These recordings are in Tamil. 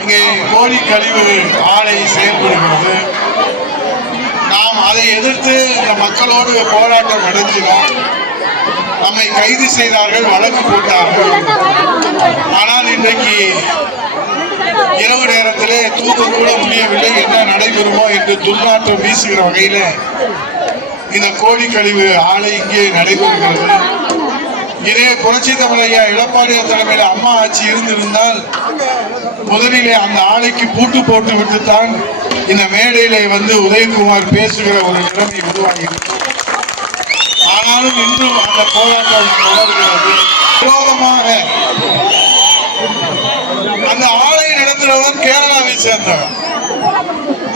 இங்கே கோழி கழிவு ஆலை செயல்படுகிறது. நாம் அதை எதிர்த்து இந்த மக்களோடு போராட்டம் நடத்தினோம் நம்மை கைது செய்தார்கள் வழக்கு போட்டார்கள். ஆனால் இன்றைக்கு இரவு நேரத்திலே தூக்க கூட முடியவில்லை. என்ன நடைபெறுமோ என்று துர்நாற்றம் வீசுகிற வகையில் இந்த கோழி கழிவு ஆலை இங்கே நடைபெறுகிறது. இதே புரட்சி தமிழையா எடப்பாடியார் தலைமையில் அம்மா ஆட்சி இருந்திருந்தால் முதலிலே அந்த ஆலைக்கு பூட்டு போட்டு விட்டுத்தான் இந்த மேடையிலே வந்து உதயகுமார் பேசுகிற ஒரு நிலைமை உருவாகியிருக்கு ஆனாலும் இன்றும் அந்த போராட்டம் தொடர்கிறது. விரோதமாக அந்த ஆலை நடத்துகிறவர் கேரளாவை சேர்ந்தவர்.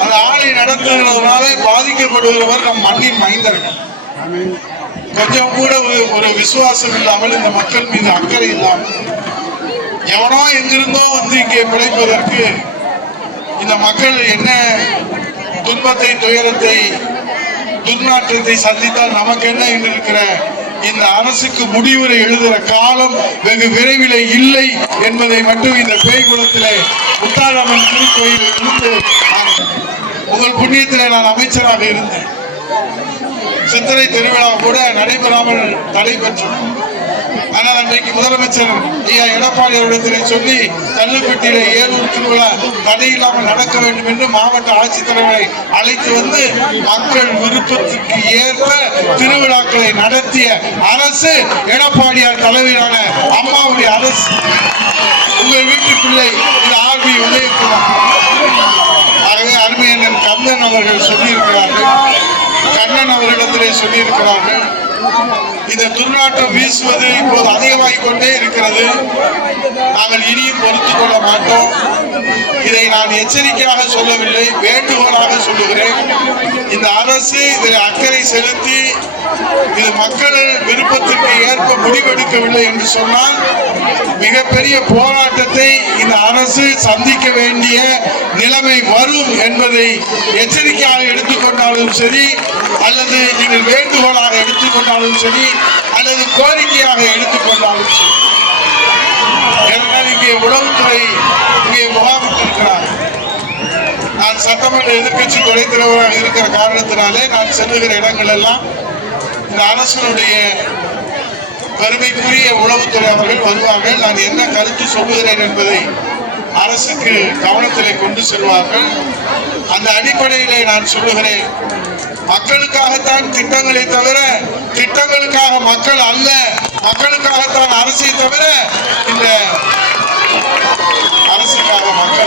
அந்த ஆலை நடத்துகிறதுனாலே பாதிக்கப்படுகிறவர் நம் மண்ணின் மைந்தர்கள். கொஞ்சம் கூட ஒரு- விசுவாசம் இல்லாமல் இந்த மக்கள் மீது அக்கறை இல்லாமல் எவனோ எங்கிருந்தோ வந்து இங்கே பிழைப்பதற்கு இந்த மக்கள் என்ன துன்பத்தை துயரத்தை துர்நாற்றத்தை சந்தித்தால் நமக்கு என்ன என்று இருக்கிற இந்த அரசுக்கு முடிவுரை எழுதுகிற காலம் வெகு விரைவில் இல்லை என்பதை மட்டும் இந்த பேய்குளத்திலே முத்தாரம்மன் திருக்கோயிலில் இருந்து உங்கள் புண்ணியத்திலே நான் அமைச்சராக இருந்தேன். சித்திரை திருவிழா கூட நடைபெறாமல் தடைபெற்றது ஆனால் அன்றைக்கு முதலமைச்சர் ஐயா எடப்பாடி அவரிடத்திலே சொல்லி கல்லுப்பட்டியிலே ஏலூர் திருவிழா தடையில்லாமல் நடக்க வேண்டும் என்று மாவட்ட ஆட்சித்தலைவரை அழைத்து வந்து மக்கள் விருப்பத்துக்கு ஏற்ப திருவிழாக்களை நடத்திய அரசு எடப்பாடியார் தலைமையிலான அம்மாவுடைய அரசு. உங்கள் வீட்டு பிள்ளை இது ஆர்பி உதயகுமார். ஆகவே அருமையண்ணன் கந்தன் அவர்கள் சொல்லியிருக்கிறார்கள். கண்ணன் சொல்லியிருக்கிறார்கள். இந்த துர்நாற்றம் வீசுவது இப்போது அதிகமாகிக் கொண்டே இருக்கிறது. நாங்கள் இனியும் பொறுத்துக் கொள்ள மாட்டோம். இதை நான் எச்சரிக்கையாக சொல்லவில்லை வேண்டுகோளாக சொல்லுகிறேன். இந்த அரசு இதில் அக்கறை செலுத்தி இது மக்கள் விருப்பத்திற்கு ஏற்ப முடிவெடுக்கவில்லை என்று சொன்னால் மிகப்பெரிய போராட்டத்தை இந்த அரசு சந்திக்க வேண்டிய நிலைமை வரும் என்பதை எச்சரிக்கையாக எடுத்துக்கொண்டாலும் சரி அல்லது நீங்கள் வேண்டுகோளாக எடுத்துக்கொண்டாலும் சரி அல்லது கோரிக்கையாக எடுத்துக்கொண்டாலும் சரி. ஏனென்றால் இங்கே உளவுத்துறை இங்கே முகாமிட்டிருக்கிறார். நான் சட்டமன்ற எதிர்க்கட்சி துணைத் தலைவராக இருக்கிற காரணத்தினாலே நான் செல்லுகிற இடங்கள் எல்லாம் இந்த அரசனுடைய பெருமைக்குரிய உளவுத்துறை அவர்கள் வருவார்கள். நான் என்ன கருத்து சொல்லுகிறேன் என்பதை அரசுக்கு கவனத்திலே கொண்டு செல்வார்கள். அந்த அடிப்படையிலே நான் சொல்லுகிறேன். மக்களுக்காகத்தான் திட்டங்களை தவிர திட்டங்களுக்காக மக்கள் அல்ல. மக்களுக்காகத்தான் அரசை தவிர இந்த அரசுக்காக மக்கள்